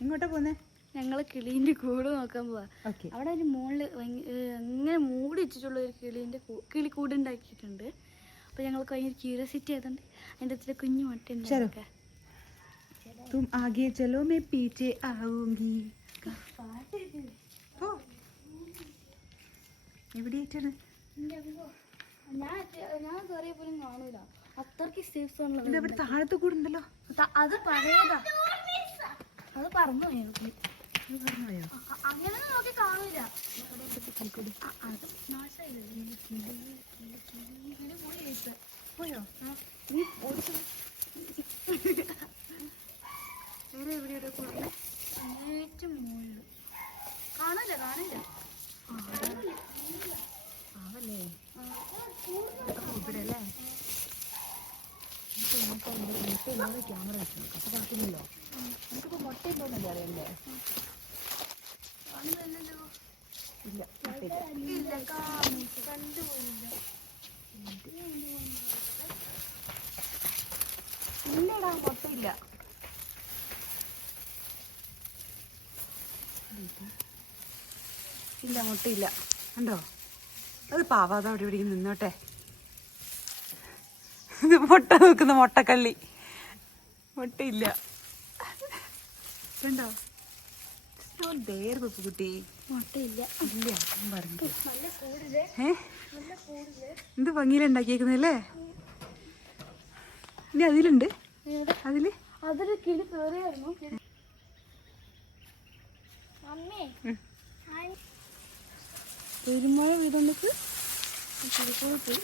എങ്ങോട്ടാ പോന്നെ? ഞങ്ങൾ കിളീൻ്റെ കൂട് നോക്കാൻ പോവാ. അവിടെ ഒരു മുകളിൽ അങ്ങനെ മൂടി വെച്ചിട്ടുള്ള ഒരു കിളിക്കൂട് ഉണ്ടാക്കിയിട്ടുണ്ട്. അപ്പോൾ ഞങ്ങൾക്ക് ഭയങ്കര ക്യൂരിയോസിറ്റി ആയതുകൊണ്ട് അതിൻ്റെ അകത്ത് കുഞ്ഞു മുട്ട ഉണ്ടാക്കുക. तुम आगे चलो मैं पीछे आऊंगी. എവിടെയായിട്ടാണ്? ഞാൻ കയറിയ പോലും കാണൂല, അത്രയ്ക്ക് സേഫ് ആണല്ലോ. ഇവിടെ താഴത്ത് കൂടുണ്ടല്ലോ. അത് പഴയതാ, അത് പറന്നു പോയോ? അങ്ങനെ നോക്കി കാണൂല. അത് നാശമായില്ലേ പോയോ? നീ ഓടിച്ചു വേറെ എവിടെയോ കൂടുതൽ ഏറ്റവും മുകളിൽ കാണില്ല ആവല്ലേ ഇവിടെ അല്ലേ? ക്യാമറ വെച്ചു അപ്പൊ കാട്ടുന്നില്ലോ. നമുക്കിപ്പോ മുട്ട ഉണ്ടോന്നല്ലേ അറിയല്ലേ? ഇല്ല ഇല്ലടാ, മുട്ടയില്ല. ഇല്ല, മുട്ടയില്ല. ഉണ്ടോ? അത് പാവാതെ അവിടെ ഇവിടെ നിന്നോട്ടെ. ഇത് മുട്ട നോക്കുന്ന മുട്ടക്കള്ളി. മുട്ടയില്ല. ഉണ്ടോ? കുട്ടി മുട്ടയില്ല. ഇല്ല പറഞ്ഞു. എന്ത് ഭംഗിയിലുണ്ടാക്കിയേക്കുന്നല്ലേ? ഇനി അതിലുണ്ട്. അതൊരു കിളി കയറിയായിരുന്നു. പെരുമഴ വീടുകൊണ്ട് കിളിക്കൂടി പോയി.